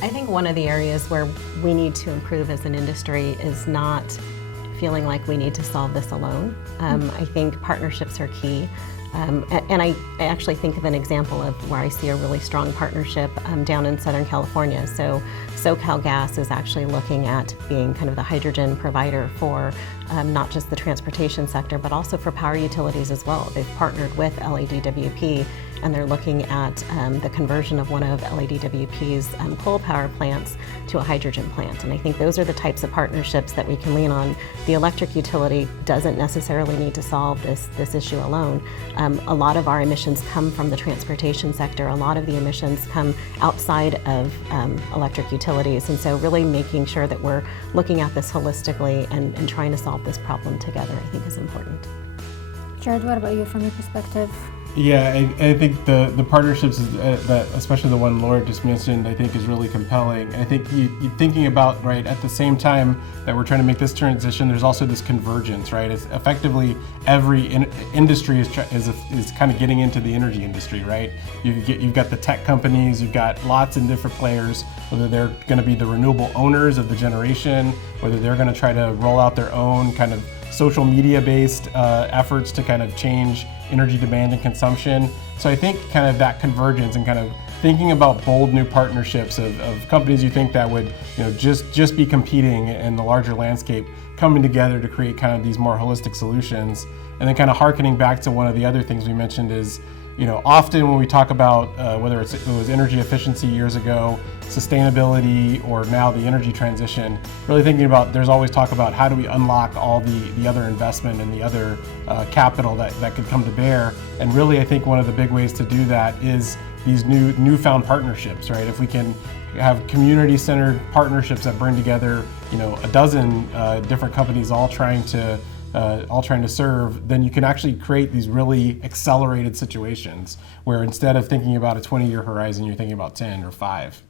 I think one of the areas where we need to improve as an industry is not feeling like we need to solve this alone. I think partnerships are key. And I actually think of an example of where I see a really strong partnership down in Southern California. So SoCalGas is actually looking at being kind of the hydrogen provider for not just the transportation sector, but also for power utilities as well. They've partnered with LADWP, and they're looking at the conversion of one of LADWP's coal power plants to a hydrogen plant. And I think those are the types of partnerships that we can lean on. The electric utility doesn't necessarily need to solve this issue alone. A lot of our emissions come from the transportation sector. A lot of the emissions come outside of electric utilities. And so really making sure that we're looking at this holistically and trying to solve this problem together, I think, is important. Jared, what about you from your perspective? Yeah, I think the partnerships, that especially the one Lora just mentioned, I think is really compelling. I think you're thinking about, right, at the same time that we're trying to make this transition, there's also this convergence, right? It's effectively every industry is kind of getting into the energy industry, right? You've got the tech companies, you've got lots of different players, whether they're going to be the renewable owners of the generation, whether they're going to try to roll out their own kind of social media-based efforts to kind of change energy demand and consumption. So I think kind of that convergence and kind of thinking about bold new partnerships of companies you think that would, you know, just be competing in the larger landscape, coming together to create kind of these more holistic solutions. And then kind of hearkening back to one of the other things we mentioned is, you know, often when we talk about whether it was energy efficiency years ago, sustainability, or now the energy transition, really thinking about, there's always talk about how do we unlock all the other investment and the other capital that could come to bear. And really, I think one of the big ways to do that is these newfound partnerships, right? If we can have community-centered partnerships that bring together, you know, a dozen different companies all trying to serve, then you can actually create these really accelerated situations where instead of thinking about a 20-year horizon, you're thinking about 10 or 5.